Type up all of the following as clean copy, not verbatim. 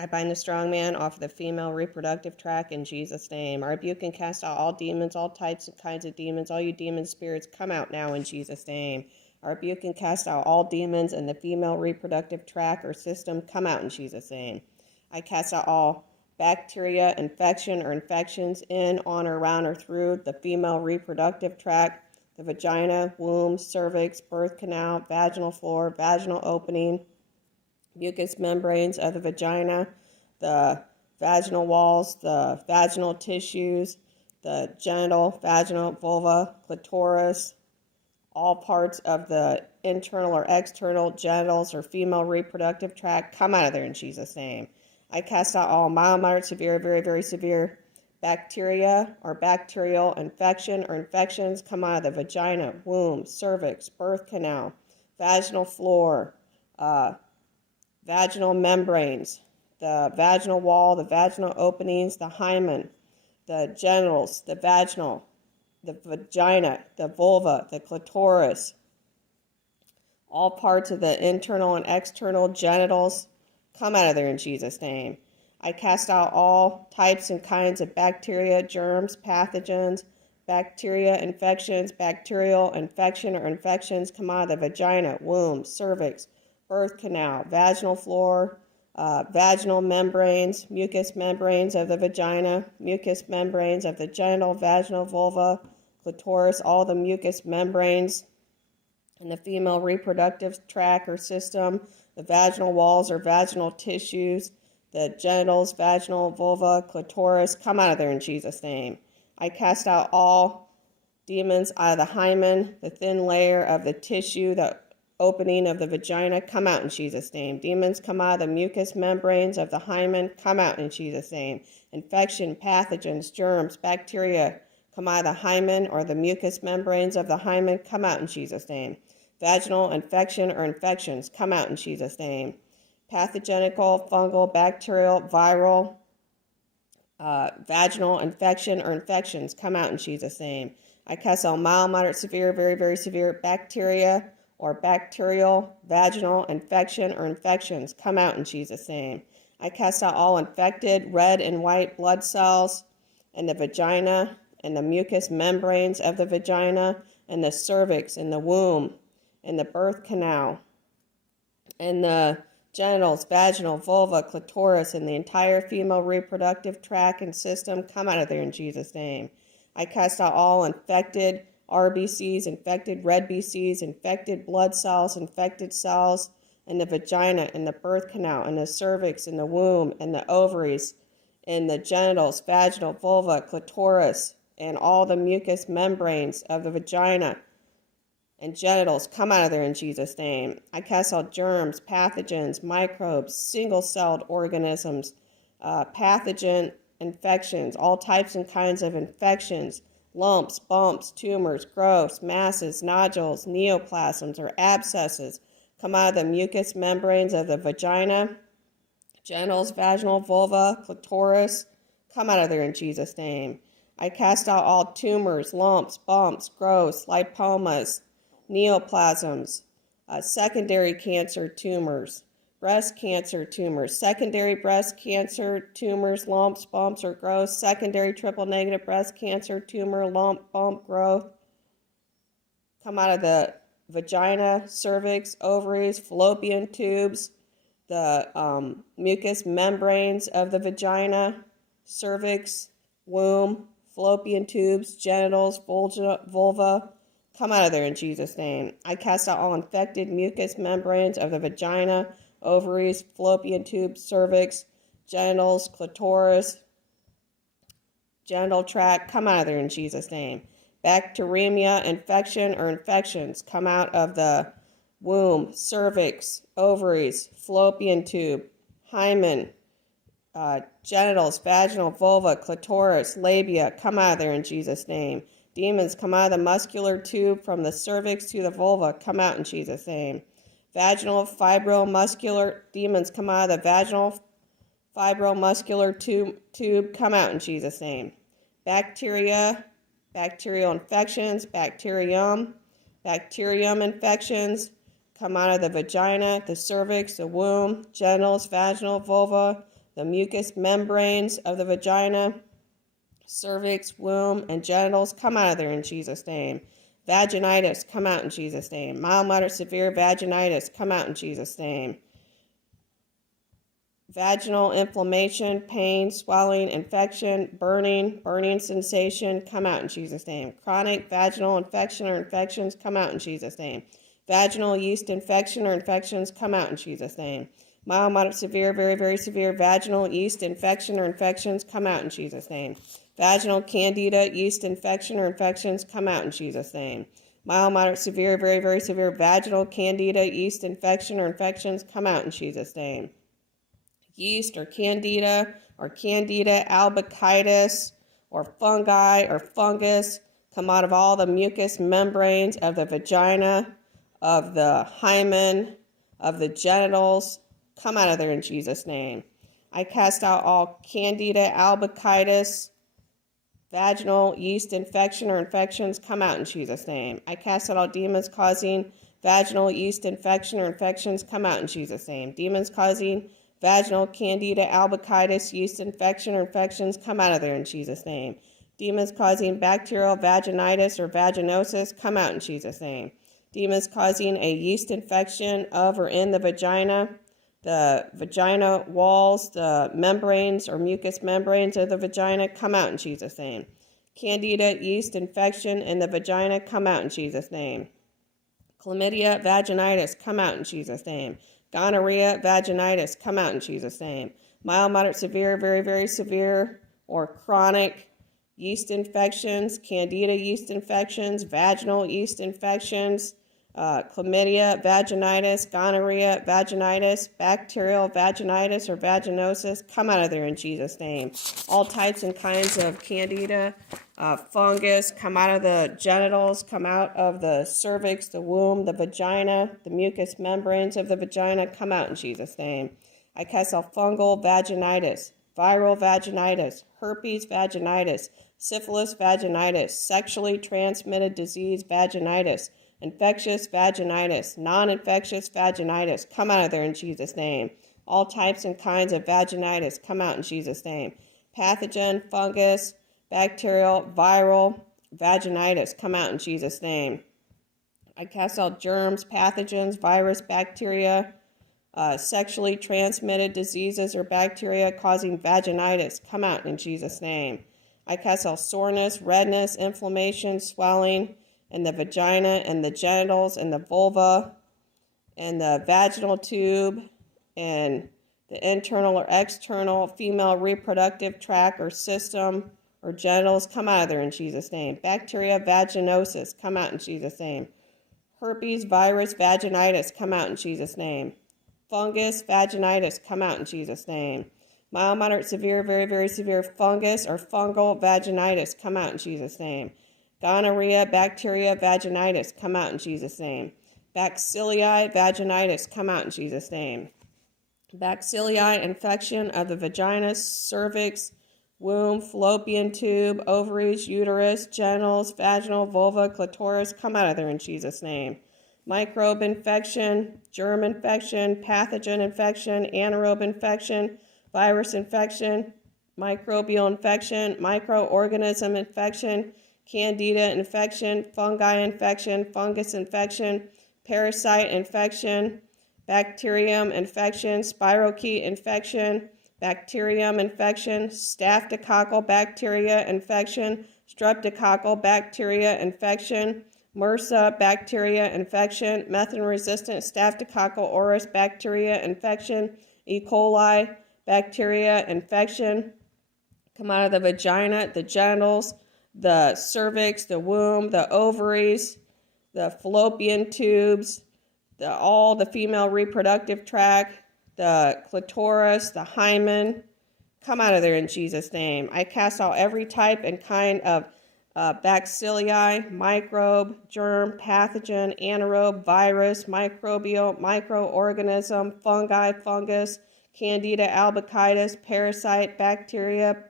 I bind the strong man off of the female reproductive tract in Jesus' name. I rebuke and cast out all demons, all types and kinds of demons. All you demon spirits, come out now in Jesus' name. I rebuke and cast out all demons in the female reproductive tract or system. Come out in Jesus' name. I cast out all bacteria, infection, or infections in, on, or around, or through the female reproductive tract, the vagina, womb, cervix, birth canal, vaginal floor, vaginal opening, mucous membranes of the vagina, the vaginal walls, the vaginal tissues, the genital, vaginal, vulva, clitoris, all parts of the internal or external genitals or female reproductive tract, come out of there in Jesus' name. I cast out all mild, moderate, severe, very, very severe bacteria or bacterial infection or infections, come out of the vagina, womb, cervix, birth canal, vaginal floor, vaginal membranes, the vaginal wall, the vaginal openings, the hymen, the genitals, the vaginal, the vagina, the vulva, the clitoris, all parts of the internal and external genitals, come out of there in Jesus' name. I cast out all types and kinds of bacteria, germs, pathogens, bacteria, infections, bacterial infection or infections, come out of the vagina, womb, cervix, birth canal, vaginal floor, vaginal membranes, mucous membranes of the vagina, mucous membranes of the genital, vaginal, vulva, clitoris, all the mucous membranes in the female reproductive tract or system, the vaginal walls or vaginal tissues, the genitals, vaginal, vulva, clitoris, come out of there in Jesus' name. I cast out all demons out of the hymen, the thin layer of the tissue, the opening of the vagina, come out in Jesus' name. Demons, come out of the mucous membranes of the hymen, come out in Jesus' name. Infection, pathogens, germs, bacteria, come out of the hymen or the mucous membranes of the hymen, come out in Jesus' name. Vaginal infection or infections, come out in Jesus' name. Pathogenical, fungal, bacterial, viral, vaginal infection or infections, come out in Jesus' name. I cast out mild, moderate, severe, very, very severe bacteria or bacterial, vaginal infection or infections, come out in Jesus' name. I cast out all infected red and white blood cells in the vagina and the mucous membranes of the vagina and the cervix and the womb and the birth canal and the genitals, vaginal, vulva, clitoris, and the entire female reproductive tract and system, come out of there in Jesus' name. I cast out all infected RBCs, infected red BCs, infected blood cells, infected cells in the vagina, in the birth canal, in the cervix, in the womb, in the ovaries, in the genitals, vaginal, vulva, clitoris, and all the mucous membranes of the vagina and genitals, come out of there in Jesus' name. I cast out germs, pathogens, microbes, single-celled organisms, pathogen infections, all types and kinds of infections, lumps, bumps, tumors, growths, masses, nodules, neoplasms, or abscesses, come out of the mucous membranes of the vagina, genitals, vaginal, vulva, clitoris, come out of there in Jesus' name. I cast out all tumors, lumps, bumps, growths, lipomas, neoplasms, secondary cancer tumors, breast cancer tumors, secondary breast cancer tumors, lumps, bumps, or growths, secondary triple negative breast cancer tumor, lump, bump, growth, come out of the vagina, cervix, ovaries, fallopian tubes, the mucous membranes of the vagina, cervix, womb, fallopian tubes, genitals, vulva, come out of there in Jesus' name. I cast out all infected mucous membranes of the vagina, ovaries, fallopian tubes, cervix, genitals, clitoris, genital tract, come out of there in Jesus' name. Bacteremia, infection, or infections, come out of the womb, cervix, ovaries, fallopian tube, hymen, genitals, vaginal, vulva, clitoris, labia, come out of there in Jesus' name. Demons, come out of the muscular tube from the cervix to the vulva, come out in Jesus' name. Vaginal fibromuscular demons, come out of the vaginal fibromuscular tube, come out in Jesus' name. Bacteria, bacterial infections, bacterium infections, come out of the vagina, the cervix, the womb, genitals, vaginal, vulva, the mucous membranes of the vagina, cervix, womb, and genitals, come out of there in Jesus' name. Vaginitis, come out in Jesus' name. Mild, moderate, severe vaginitis, come out in Jesus' name. Vaginal inflammation, pain, swelling, infection, burning sensation, come out in Jesus' name. Chronic vaginal infection or infections, come out in Jesus' name. Vaginal yeast infection or infections, come out in Jesus' name. Mild, moderate, severe, very, very severe vaginal yeast infection or infections, come out in Jesus' name. Vaginal candida yeast infection or infections, come out in Jesus' name. Mild, moderate, severe, very, very severe vaginal candida yeast infection or infections, come out in Jesus' name. Yeast or candida albicans or fungi or fungus come out of all the mucous membranes of the vagina, of the hymen, of the genitals, come out of there in Jesus' name. I cast out all candida albicans, vaginal yeast infection or infections, come out in Jesus' name. I cast out all demons causing vaginal yeast infection or infections, come out in Jesus' name. Demons causing vaginal candida albicans yeast infection or infections, come out of there in Jesus' name. Demons causing bacterial vaginitis or vaginosis, come out in Jesus' name. Demons causing a yeast infection of or in the vagina walls, the membranes or mucous membranes of the vagina, come out in Jesus' name. Candida yeast infection in the vagina, come out in Jesus' name. Chlamydia vaginitis, come out in Jesus' name. Gonorrhea vaginitis, come out in Jesus' name. Mild, moderate, severe, very, very severe, or chronic yeast infections, candida yeast infections, vaginal yeast infections, chlamydia vaginitis, gonorrhea vaginitis, bacterial vaginitis or vaginosis, come out of there in Jesus' name. All types and kinds of candida, fungus, come out of the genitals, come out of the cervix, the womb, the vagina, the mucous membranes of the vagina, come out in Jesus' name. I cast out fungal vaginitis, viral vaginitis, herpes vaginitis, syphilis vaginitis, sexually transmitted disease vaginitis, infectious vaginitis, non-infectious vaginitis, come out of there in Jesus' name. All types and kinds of vaginitis, come out in Jesus' name. Pathogen, fungus, bacterial, viral, vaginitis, come out in Jesus' name. I cast out germs, pathogens, virus, bacteria, sexually transmitted diseases or bacteria causing vaginitis, come out in Jesus' name. I cast out soreness, redness, inflammation, swelling in the vagina and the genitals and the vulva and the vaginal tube and the internal or external female reproductive tract or system or genitals, come out of there in Jesus' name. Bacteria vaginosis, come out in Jesus' name. Herpes virus vaginitis, come out in Jesus' name. Fungus vaginitis, come out in Jesus' name. Mild, moderate, severe, very, very severe fungus or fungal vaginitis, come out in Jesus' name. Gonorrhea, bacteria, vaginitis, come out in Jesus' name. Bacilli vaginitis, come out in Jesus' name. Bacilli infection of the vagina, cervix, womb, fallopian tube, ovaries, uterus, genitals, vaginal, vulva, clitoris, come out of there in Jesus' name. Microbe infection, germ infection, pathogen infection, anaerobe infection, virus infection, microbial infection, microorganism infection, candida infection, fungi infection, fungus infection, parasite infection, bacterium infection, spirochete infection, bacterium infection, staphylococcal bacteria infection, streptococcal bacteria infection, MRSA bacteria infection, methicillin-resistant Staphylococcal aureus bacteria infection, E. coli bacteria infection, come out of the vagina, the genitals, the cervix, the womb, the ovaries, the fallopian tubes, all the female reproductive tract, the clitoris, the hymen, come out of there in Jesus' name. I cast out every type and kind of bacilli, microbe, germ, pathogen, anaerobe, virus, microbial, microorganism, fungi, fungus, candida albicans, parasite, bacteria,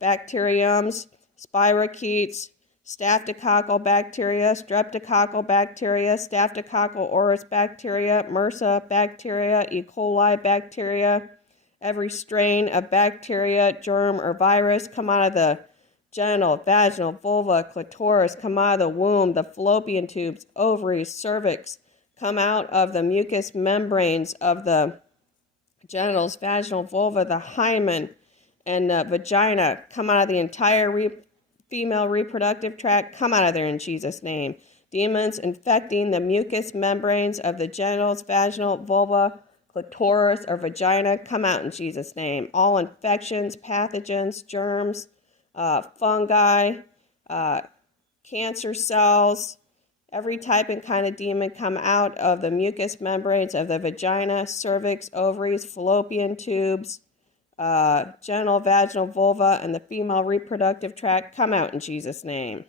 bacteriums, spirochetes, staphylococcal bacteria, streptococcal bacteria, staphylococcal aureus bacteria, MRSA bacteria, E. coli bacteria, Every strain of bacteria, germ, or virus come out of the genital, vaginal, vulva, clitoris, come out of the womb, the fallopian tubes, ovaries, cervix, come out of the mucous membranes of the genitals, vaginal, vulva, the hymen, and the vagina, come out of the entire female reproductive tract, come out of there in Jesus' name. Demons infecting the mucous membranes of the genitals, vaginal, vulva, clitoris, or vagina, come out in Jesus' name. All infections, pathogens, germs, fungi, cancer cells, every type and kind of demon come out of the mucous membranes of the vagina, cervix, ovaries, fallopian tubes, genital, vaginal, vulva, and the female reproductive tract, come out in Jesus' name.